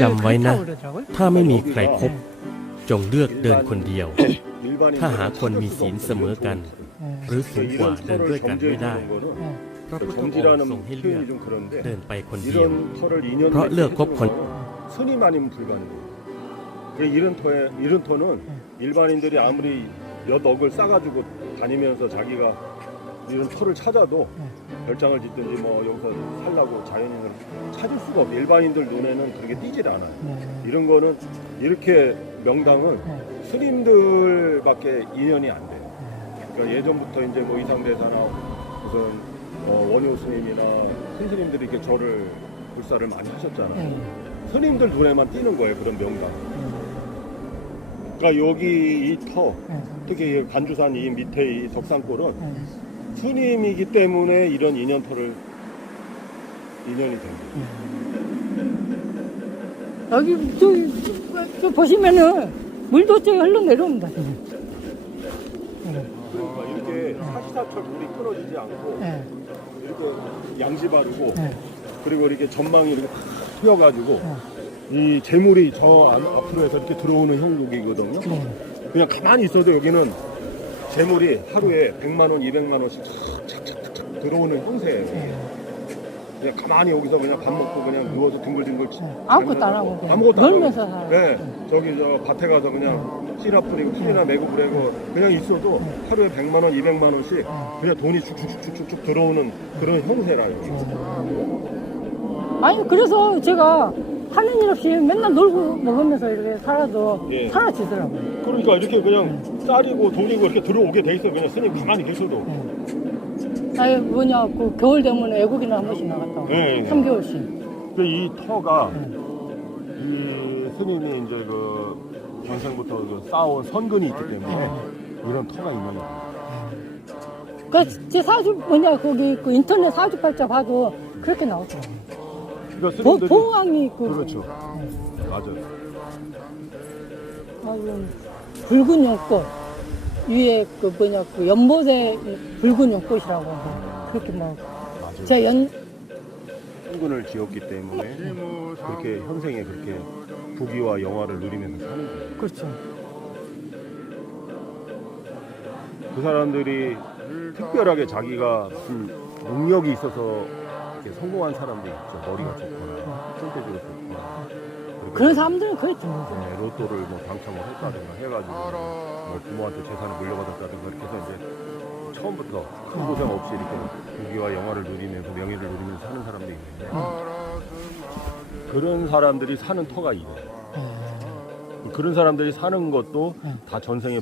จำไว้นะ ถ้าไม่มีใครคบ จงเลือกเดินคนเดียว ถ้าหาคนมีศีลเสมอกัน หรือสูงกว่าเดินด้วยกันไม่ได้พระพุทธองค์ทรงให้เลือกเดินไปคนเดียว เพราะเลือกคบคน 이런 터를 찾아도 별장을 짓든지 뭐 여기서 살라고 자연인을 찾을 수가 없어. 일반인들 눈에는 그렇게 띄질 않아요. 네. 이런 거는 이렇게 명당은 네. 스님들밖에 인연이 안 돼요. 그러니까 예전부터 이제 뭐 이상대사나 무슨 어, 원효 스님이나 큰 스님들이 이렇게 절을 불사를 많이 하셨잖아요. 예. 스님들 눈에만 띄는 거예요 그런 명당. 그러니까 여기 이 터, 예. 특히 이 간주산 이 밑에 이 덕산골은 예. 스님이기 때문에 이런 인연터를 인연이 된 거예요. 여기 저기 저, 저 보시면은 물도 저기 흘러내려옵니다. 지금. 그러니까 이렇게 사시사철 물이 끊어지지 않고 예. 이렇게 양지 바르고 예. 그리고 이렇게 전망이 이렇게 탁 트여가지고 이 재물이 저 안- 앞으로 해서 이렇게 들어오는 형국이거든요. 네. 그냥 가만히 있어도 여기는 재물이 하루에 100만 원, 200만 원씩 착착착착 들어오는 형세예요. 그냥 가만히 여기서 그냥 밥 먹고 그냥 누워서 뒹굴뒹굴 치- 아무것도 안 하고 그냥 아무것도 안 놀면서 하고. 살아요. 네, 저기 저 밭에 가서 그냥 씨라 뿌리고 풀이나 메고 그래고 그냥 있어도 하루에 100만 원, 200만 원씩 그냥 돈이 쭉쭉쭉쭉쭉 들어오는 그런 형세라요. 아니 그래서 제가 하는 일 없이 맨날 놀고 먹으면서 이렇게 살아도 예. 사라지더라고요. 그러니까 이렇게 그냥 쌀이고 돈이고 이렇게 들어오게 돼 있어 그냥 스님 가만히 계셔도 아니 뭐냐 그 겨울 되면 애국이나 한 번씩 나갔다 오고 예, 예. 3개월씩. 그이 터가 이 스님이 이제 그 전생부터 그 쌓아온 선근이 있기 때문에 이런 터가 있는 거예요. 그제 사주 뭐냐 거기 그 인터넷 사주 팔자 봐도 그렇게 나오더라고요. 그러니까 보, 스님들이 봉황이 있고 그렇죠. 맞아요. 아유, 붉은 연꽃 위에 그 뭐냐 그 연못에 붉은 연꽃이라고 그렇게 막 맞아요. 제연 선근을 지었기 때문에 그렇게 현생에 그렇게 부귀와 영화를 누리면서 사는 거예요. 그렇죠. 그 사람들이 특별하게 자기가 무슨 능력이 있어서 이렇게 성공한 사람도 있죠. 머리가 좋거나 손재주가 좋거나. 그리고 그런 사람들은 그래 듭니다. 네, 로또를 뭐 당첨을 했다든가 해가지고 뭐 부모한테 재산을 물려받았다든가 이렇게 해서 이제 처음부터 큰 고생 없이 이렇게 부귀와 영화를 누리면서 명예를 누리면서 사는 사람도 있는데 그런 사람들이 사는 터가 이래요. 그런 사람들이 사는 것도 다 전생에